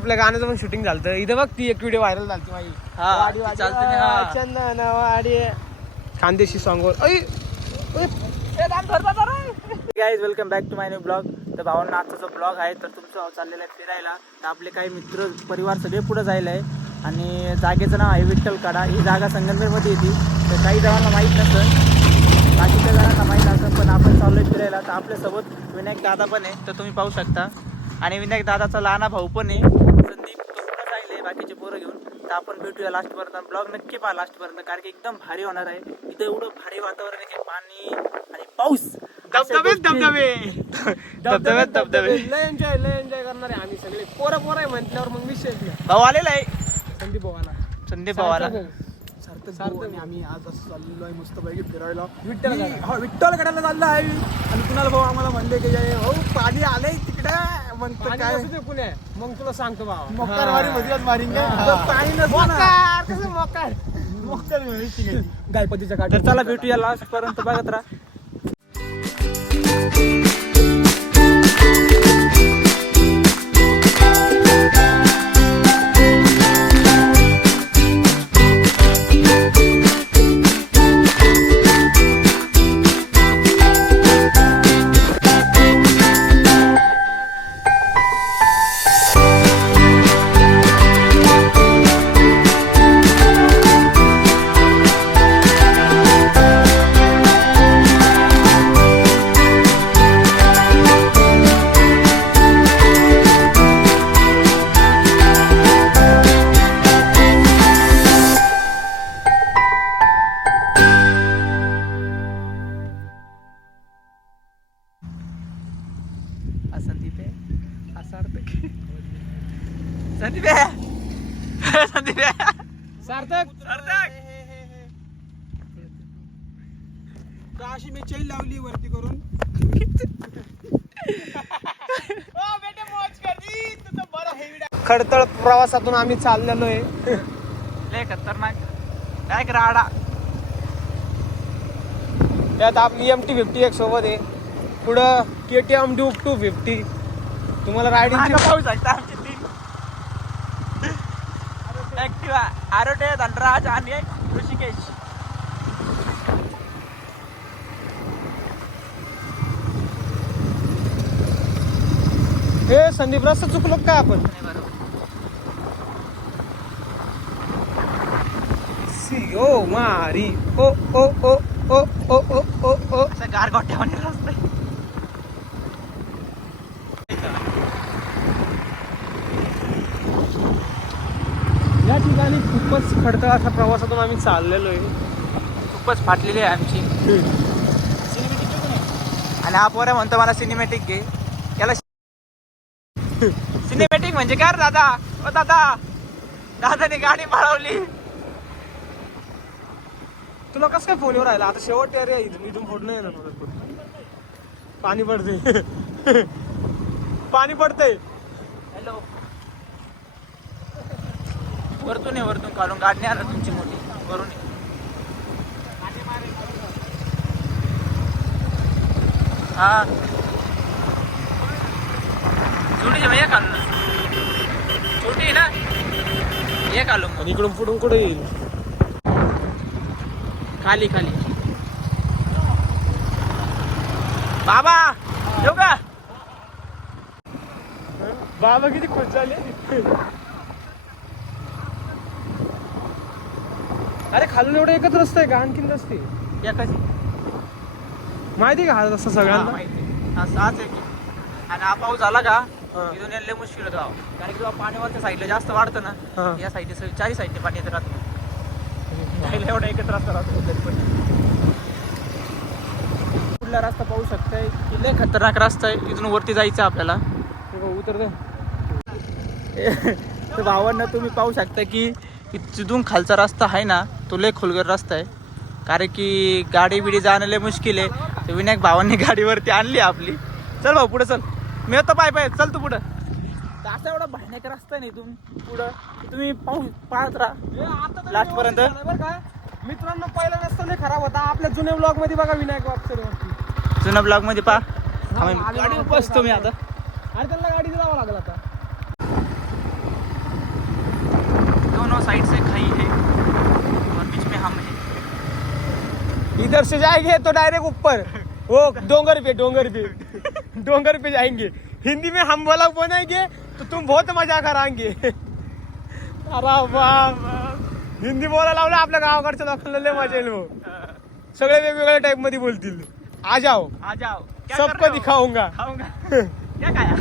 आपल्या गाण्याचं पण शूटिंग झालं इथं बघ ती एक व्हिडिओ व्हायरल झाली माझी. हा, वाडी ती वाडी चालते ना, हा. Chandanwadi. Khandeshi song guys welcome back to my new blog तर भावांना आजचा जो ब्लॉग आहे तर तुमचं चाललेलं आहे फिरायला. तर आपले काही मित्र परिवार सगळे पुढे जायला आहे आणि जागेचं नाव आहे विठ्ठल कडा ही जागा संगमनेरमध्ये येते. तर काही जणांना माहीत नसतं बाकीच्या जणांना माहीत असतं पण आपण चाललोय फिरायला. तर आपल्यासोबत विनायक दादा पण आहे तर तुम्ही पाहू शकता. आणि विनायक दादाचा लहाना भाऊ पण आहे. संदीप तो पुढे जायला बाकीचे पोरं घेऊन. तर आपण भेटूया लास्टपर्यंत ब्लॉग नक्की पहा लास्टपर्यंत कारण की एकदम भारी होणार आहे. इथं एवढं भारी वातावरण आहे की पाणी आणि पाऊस. धबधबे धबधबे. धबधबे, धबधबे. लय एन्जॉय लय एन्जॉय करणार आहे आम्ही सगळे. पोरं पोरं आहे म्हटल्यावर मग विषय भाऊ आलेला आहे. संदीप भावाला संदीप भावाला सार्थक आणि आम्ही आज असं चाललेलो आहे मस्त पैकी फिरायला. विठ्ठल. हो, विठ्ठल गडाला चाललो आहे. आणि कुणाल भाऊ आम्हाला म्हणले की "ये, भाऊ पाणी आलंय तिकडे. मग तर पाणी काय? पुणे. मग तुला सांगतो भावा मोकारवारी मध्येच मारीन काय. तर पाणी नसलं ना मोकार कसं मोकार मोकार. गायपतीच्या तर काठी चला भेटूया लास्ट पर्यंत. बघत राहा. तर अशी मी चैन लावली वरती करून? खडतळ प्रवासातून आम्ही चाललेलो आहे लय खतरनाक. काय राडा त्यात आपली एम टी फिफ्टी एक सोबत आहे. पुढं K T M Duke two fifty तुम्हाला रायडिंग पाहू शकता आमची टीम ऍक्टिवा आरोटे धनराज आणि ऋषिकेश. हे संदीप रस्ता चुकलो का आपण? सी ओ मारी. ओ ओ ओ ओ ओ ओ ओ ओ. असं गारगोट्यामध्ये रस्ता आहे. या ठिकाणी खूपच खडतळ असा प्रवासातून आम्ही चाललेलो आहे खूपच फाटलेली आहे आमची. आणि हा पोऱ्या म्हणतो मला सिनेमॅटिक घे. सिनेमॅटिक म्हणजे काय रे दादा? ओ दादा! दादाने गाडी पळवली. तुला कसं काय फोनवर राहिला? आता शेवट एरिया इथून इथून फोडणं येणार पाणी पडते पाणी पडतंय. हॅलो वरतून ये वरतून काढून. गाडी आला तुमची मोठी. वरून ये. हा छोटी भैया काढून छोटी आहे ना ये काढू मग आणि इकडून पुढून कुठे येईल? खाली खाली. बाबा येऊ का? बाबा किती खुश झाले. अरे खालून एवढं एकच रस्ता आहे का? आणखीन रस्ते कशी माहिती आहे का हा रस्ता सगळ्यांना? माहिती आहे. हा साच आहे की. आणि हा पाऊस आला का? हा. इथून यायला लय मुश्किल होतं. कारण की जेव्हा पाण्यावरच्या साईडला जास्त वाढतं हा. ना या साईडने चारी साईडने पाणी येतं राहतं जायला एवढा एकच रस्ता राहतो. तरी पण कुठला रस्ता पाहू शकताय की लय खतरनाक रस्ता आहे. इथून वरती जायचं आपल्याला. हे बघ, उतर दे. तर भावांना तुम्ही पाहू शकता की तिथून खालचा रस्ता आहे ना तो लय खोलगर रस्ता आहे. कारण की गाडी बिडी जाणं लय मुश्किल आहे. तर विनायक भावांनी गाडीवरती आणली आपली. चल भाऊ पुढे चल. मी आता पाय पाय चल तू पुढं. असा एवढा भांडण्याचा रस्ता नाही तुम्ही पुढं. तुम्ही पाहू पाहत राहा. लास्ट पर्यंत मित्रांनो पहिला रस्ता नाही खराब होता. आपल्या जुन्या ब्लॉगमध्ये बघा विनायक बाप जुन्या ब्लॉगमध्ये पा गाडी बसतो मी आता. अरे त्यांना गाडी जावं लागलं आता. दोनों साइड से खाई है और बीच में हम है इधर से जाएंगे तो डायरेक्ट ऊपर वो डोंगर पे डोंगर पे। डोंगर पे जाएंगे। हिंदी में हम वाला बनाएंगे तो तुम बहुत मजा कराएंगे। अरे बाप हिंदी बोलायला लावलं आपल्या गावाकडच्या लोकांना लय मजा येईल भाऊ सगळे वेगवेगळ्या टाइपमध्ये बोलतील। आ जाओ। सबको हो? दिखाऊंगा। क्या खाया?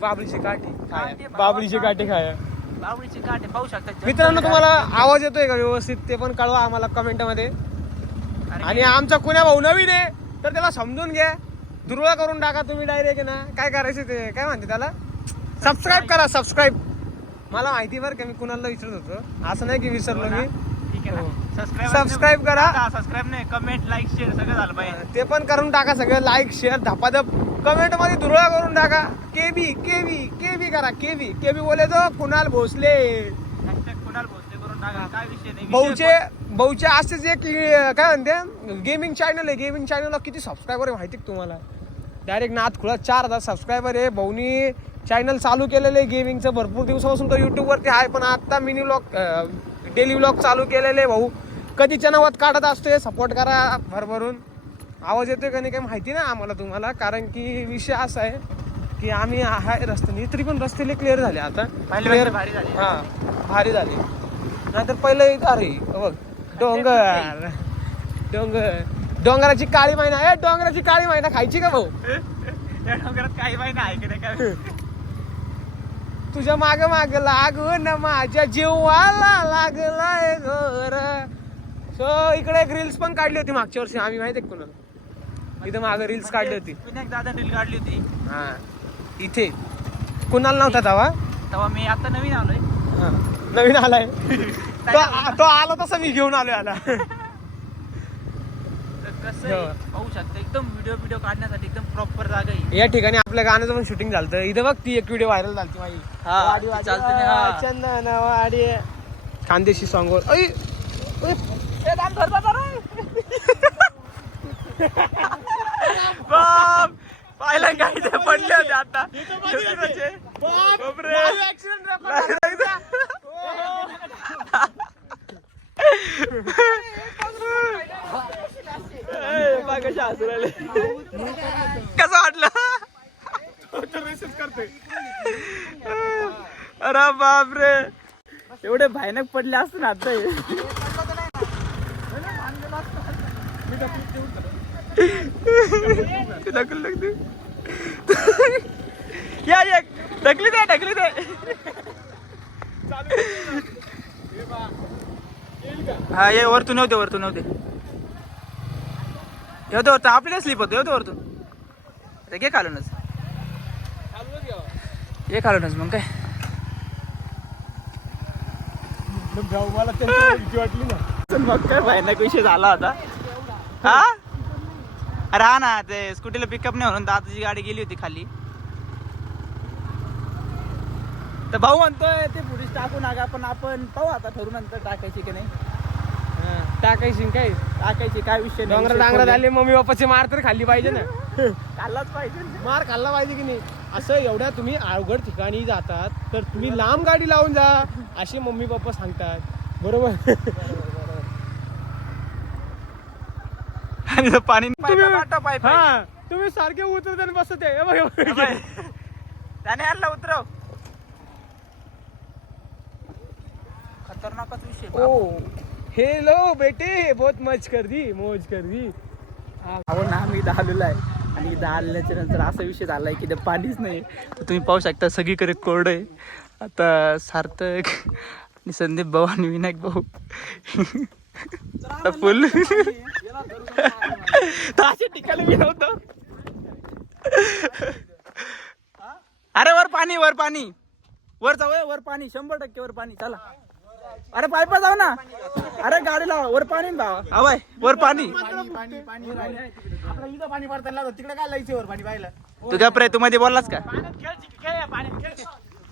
बाबरीचे काठी काठी, खाया बाबरीचे काठी खाया। बावळीचे काटे पाहू शकता मित्रांनो तुम्हाला आवाज येतोय का व्यवस्थित? ते पण कळवा आम्हाला कमेंटमध्ये आणि आमचा कुण्या भाऊ नवीन आहे. तर त्याला समजून घ्या दुर्वा करून टाका तुम्ही डायरेक्ट ना. काय करायचं ते? काय म्हणते त्याला? सबस्क्राईब करा सबस्क्राईब मला माहिती बरं का मी कुणाला विचारत होतो. असं नाही की विसरलो मी. ठीक आहे हो. सबस्क्राईब Subscribe करा. सबस्क्राईब नाही. कमेंट लाईक शेअर सगळं झालं पाहिजे. ते पण करून टाका सगळं. लाईक शेअर धपाधप. कमेंटमध्ये दुर्वा करून टाका. केबी केबी केबी करा. केबी केबी बोले तो कुणाल भोसले. कुणाल भोसले करून टाका. काय विषय नाही. भाऊचे भाऊचे असेच एक काय म्हणते? गेमिंग चॅनल आहे गेमिंग चॅनलला किती सबस्क्रायबर आहे माहिती तुम्हाला? डायरेक्ट नाथ खुळा चार हजार सबस्क्रायबर आहे. भाऊनी चॅनल चालू केलेलं आहे गेमिंगचं भरपूर दिवसापासून तो युट्यूबवरती आहे पण आता मिनी व्लॉग डेली व्लॉग चालू केलेले आहे भाऊ. कधीच्या नावात काढत असतोय सपोर्ट करा भरभरून. आवाज येतोय का नाही काही माहिती नाही आम्हाला तुम्हाला कारण की विषय असा आहे की आम्ही आहे रस्त्याने. तरी पण रस्ते क्लिअर झाले आता. पहिल्यापेक्षा भारी झाले. हा भारी झाले. नाहीतर पहिलं अरे बघ डोंगर. डोंगर. डोंगराची काळी महिना ए डोंगराची काळी महिना खायची का भाऊ? या डोंगरात काही माहिती आहे की नाही काय तुझ्या माग माग लागून माझ्या जीवाला लागलाय घर सो इकडे एक रील्स पण काढली होती मागच्या वर्षी. आम्ही माहिती आहे कुणाला? इथं माग रील्स काढली होती. विनायक दादा रील काढली होती. हा. इथे. कुणाला नव्हता तेव्हा तेव्हा मी आता नवीन आलोय. हा. नवीन आलाय. तो तो आला तसा मी घेऊन आलोय आला कसं आहे, हो. पाहू शकता एकदम व्हिडिओ व्हिडिओ काढण्यासाठी एकदम प्रॉपर जागा आहे. या ठिकाणी आपल्या गाण्याचं पण शूटिंग झालं इथं बघ ती एक व्हिडिओ व्हायरल झाली माझी हा, वाडी ती वाडी, चालते ना, आ, हा. चंदन वाडी. खानदेशी सॉंग वर. ऐ, ऐ, बाप. पाहिलं काय ते पडले होते आता. बापरे. हसू राहिले. कसं वाटलं? अरे बापरे. एवढे भयानक पडले असते ना आता ढकल लागते या या. ढकली दे ढकली दे. हा ये वरतून नव्हते वरतून नव्हते दे येऊ दे वरतून आपल्याला होतो येतो दे वरतून. ते घे खालूनच. ये खालूनच मग काय. मला त्यांची वाटली ना मग काय भयानक विषय झाला होता. हा? अरे ना ते स्कूटीला पिकअप नाही म्हणून दादाची गाडी गेली होती खाली. तर भाऊ म्हणतोय ते पुढे टाकू नका पण आपण पाहू आता ठरू नंतर टाकायची की नाही. टाकायची काय टाकायची काय विषय नाही, डोंगर आहे. आले मम्मी पप्पाची मार तर खाल्ली पाहिजे ना खाल्लाच पाहिजे मार खाल्ला पाहिजे की नाही असं एवढ्या तुम्ही अवघड ठिकाणी जातात तर तुम्ही लांब गाडी लावून जा असे मम्मी पप्पा सांगतात बरोबर आणि पाणी तुम्ही वाटा पाय पाय. हा तुम्ही सारखे उतरत आणि बसत आहे. हे बघ, हे बघ. बाय. त्याने आणला उतरव खतरनाकच विषय ओ हेलो बेटे. बहुत मज कर दी मौज कर दी. अहो ना मी इथं आलेलो आहे. आणि इथं आल्याच्यानंतर असा विषय झाला आहे की ते पाणीच नाही. तर तुम्ही पाहू शकता सगळीकडे कोरडं आहे. आता सार्थक आणि संदीप भाऊ आणि विनायक भाऊ. फुल. असे अशा ठिकाणी मी नव्हतो. अरे वर पाणी वर पाणी. वर जाऊ वर पाणी. शंभर टक्के वर पाणी. चला. अरे पायपा जाऊ ना. अरे गाडी लावा वर पाणी भावा हवाय वर पाणी आपलं इथं पाणी पडताना लागतं, तिकडे काय लायचं वर पाणी. पाहिलं तू का तू मध्ये बोललास का?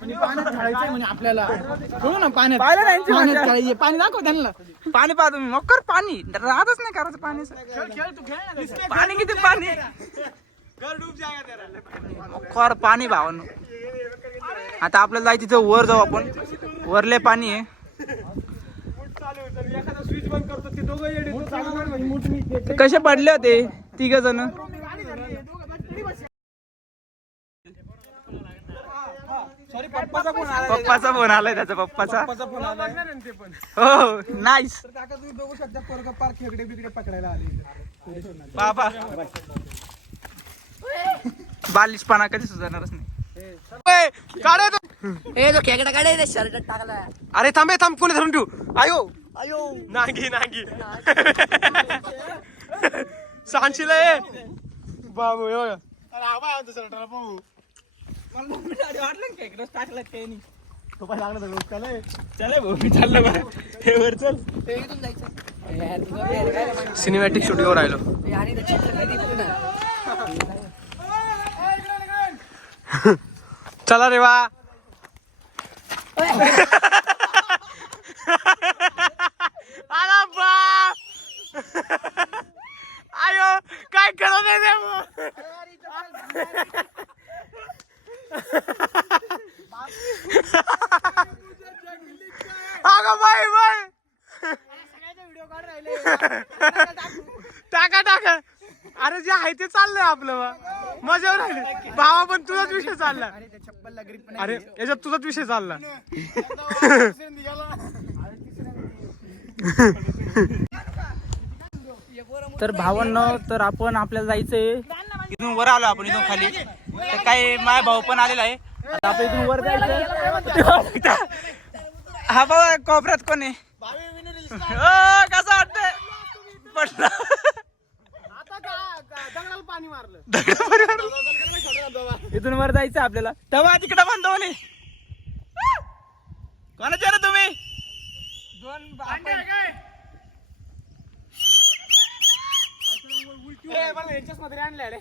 पाण्यात खेळायचंय म्हणजे आपल्याला हो ना पाण्यात पाहिलं ना यांची पाण्यात मजा? खेळायचे पाणी दाखव त्यांना पाणी तुम्ही मग कर पाणी. राहतच नाही करायचं पाणी पाणी किती पाणी? खर पाणी भावानं. आता आपल्याला जायचं तिथं वर जाऊ आपण. वरले पाणी आहे. एखादा करतो कसे पडले होते तिघ जण? सॉरी पप्पाचा फोन आला पप्पाचा आलाय त्याचा पप्पाचा. हो नाईस बघू शकता पोरग पार खेकडे बिकडे पकडायला आले बाबा. बालिशपणा कधी सुधारणारच नाही. काढे तो ए तो खेकडा काढे रे शर्ट टाकला अरे थांब हे थांब कोणी धरून ठेवू? आयो. आयो. नांगी नांगी. सांशीला ए बाबू हे बघा वाटलं खेकडच टाकलं काही नाही इथून जायचं. सिनेमॅटिक शूटिंगवर राहिलो. आणि त्याची किती पूर्ण चला चला रे वा आयो काय करत नाही मग? अगं बाई बाय टाका टाका अरे जे आहे ते चाललंय आपलं बा. मजावर राहिले भावा पण तुझाच विषय चालला. अरे याच्यात तुझाच विषय चालला. तर भावांनो तर आपण आपल्याला जायचंय. इथून वर आलो आपण इथून खाली. तर काही माय भाऊ पण आलेला आहे. आता आपण इथून वर जायचं. हा बाबा कोपऱ्यात कोण आहे? कसं वाटतंय? पडला पाणी मारलं. इथून वर जायचं आपल्याला. तेव्हा तिकडे आहे कोणाचे रे तुम्ही? मध्ये आणले रे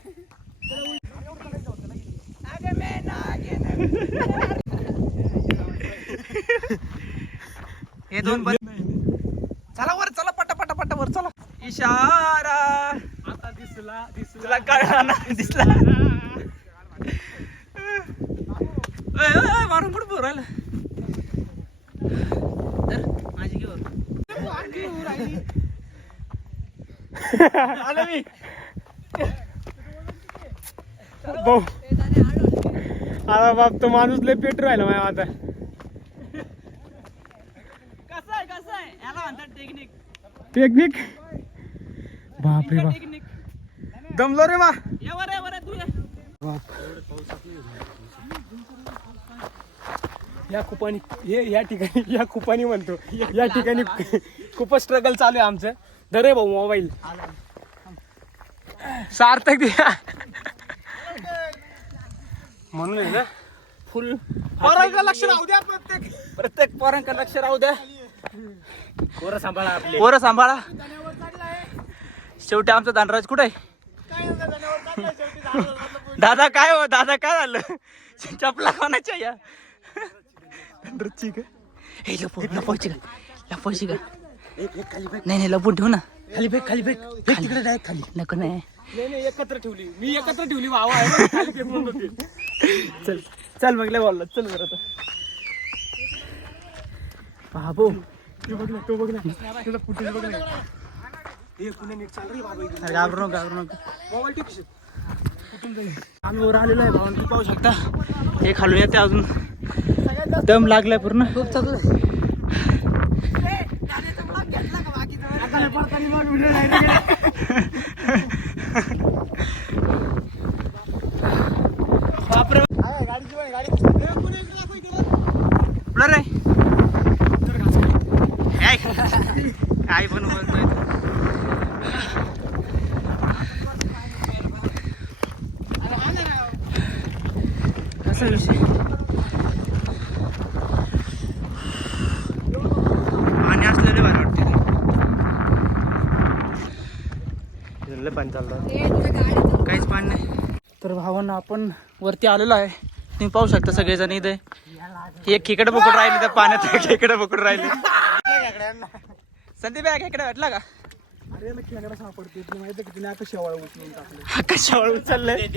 हे दोन चला वर चला पटा पटा पटा वर चला. दिसला ना दिसला मारून कुठं पोर राहिलं तर माझी घेऊ आलो मी. भाऊ. आता बाप तो माणूस लय पेट राहिला माझ्या आता कसं आहे कसं आहे? याला म्हणतात टेक्निक टेक्निक बापरे बाप. दमलो रे मा. ये कुपानी हे या. ठिकाणी या कुपानी म्हणतो. या ठिकाणी खूपच स्ट्रगल चालू आहे आमचं. दरे भाऊ मोबाईल सार्थक द्या. म्हणून आहे ना फुल पोरांचं लक्ष राहू द्या प्रत्येक. प्रत्येक पोरांकडे लक्ष राहू द्या. पोरं सांभाळा आपले. पोरं सांभाळा. शेवटी आमचा धनराज कुठे दादा काय हो? दादा काय झालं? चपला कोणाच्या या? धनराजची का? हे लपू लपवायची का लपवायची का नाही नाही लपून ठेवू ना. खाली फेक खाली फेक. फेक तिकडे डायरेक्ट खाली. नको नाही. नाही नाही एकत्र ठेवली. मी एकत्र ठेवली आहे खाली होती. चल चल मग लय बोलला. चल बरं आता. बाबू. तो बघ ना तो बघ ना. त्याचा फुटेज बघ ना हे पुणे नीट चाल रे बाबा इकडे. अरे घाबरू नको घाबरू नको. मोबाईल टिप कुठून जाईल? आम्ही वर आलेलो आहे भावान तू पाहू शकता. हे खालून येते अजून. दम लागलाय पूर्ण. खूप बापरे. कुठं रे काय काय पण बोलतोय कसा विषय आणि असलेले भारी वाटते चाललं. काहीच पाणी नाही. तर भावांना आपण वरती आलेलो आहे. तुम्ही पाहू शकता सगळेजण इथे. एक खेकडं पकडून राहिले त्या पाण्यात खेकडं पकडून राहिले. संदीप या खेकडा भेटला का? अरे खेकडा सापडते माहिती आहे तिने आता शेवाळ उचलून टाकले हा कशावर उचललंय.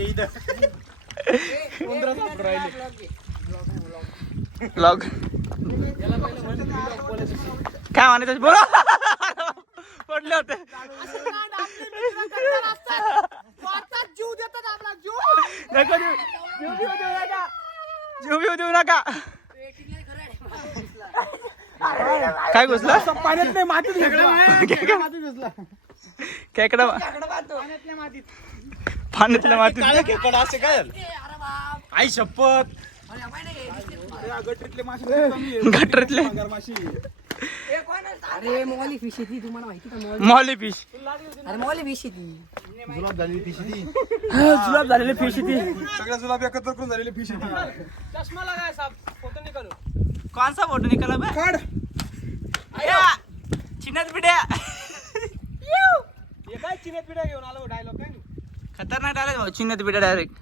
ब्लॉग काय म्हणायचं बोला. वाटले होते. जीव देतात आपला जीव. नका देऊ. जीव बिव देऊ नका. जीव बिव देऊ नका. काय घुसला? पाण्यात नाही मातीत घुसला. मातीत घुसला. खेकडा पाण्यातल्या मातीत. असे काय आई शपथ. गटरीतले मासे. गटरीतले. माशी. अरे मोली फिश येते तुम्हाला माहिती का मोली? मॉली फिश अरे मोली फिश येते जुलाब झालेली फिश ती. जुलाब झालेले फिश ती. सगळ्या जुलाब एकत्र करून झालेली फिश ती. चष्मा लगाय साहब फोटो निकालो. कौन सा फोटो निकाला बे? काढ. चिन्हत पिढ्या हे काय चिनेत पिढ्या घेऊन आलो डायलॉग काय? खतरनाक डायरेक्ट भाऊ चिन्हत पिढ्या डायरेक्ट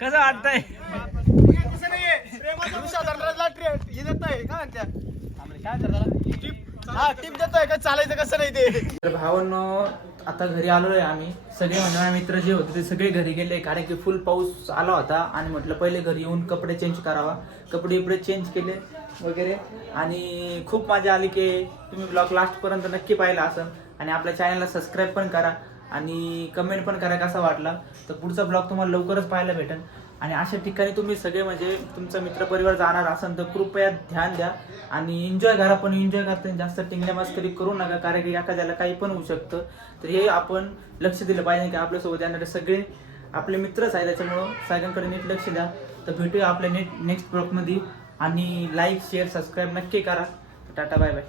कसं वाटतंय टिप देतोय का चालायचं कसं नाही ते तर भावांनो आता घरी आलो आहे आम्ही. सगळे म्हणजे माझे मित्र जे होते ते सगळे घरी गेले कारण की फुल पाऊस आला होता. आणि म्हटलं पहिले घरी येऊन कपडे चेंज करावा. कपडे इपडे चेंज केले वगैरे. आणि खूप मजा आली की तुम्ही ब्लॉग लास्टपर्यंत नक्की पाहिला असेल. आणि आपल्या चॅनलला सबस्क्राईब पण करा. आणि कमेंट पण करा कसा वाटला. तर पुढचा ब्लॉग तुम्हाला लवकरच पाहायला भेटेल. आणि अशा ठिकाणी तुम्ही सगळे म्हणजे तुमचा मित्रपरिवार जाणार असाल तर कृपया ध्यान द्या. आणि एन्जॉय करा पण एन्जॉय करताना जास्त टिंगल्या मस्करी करू नका कारण की एखाद्याला काही पण होऊ शकतं. तर हे आपण लक्ष दिलं पाहिजे की आपल्यासोबत येणारे सगळे आपले मित्रच आहे त्याच्यामुळं सगळ्यांकडे नीट लक्ष द्या. तर भेटूया आपल्या नेट नेक्स्ट ब्लॉगमध्ये. आणि लाईक शेअर सबस्क्राईब नक्की करा. Tata bye bye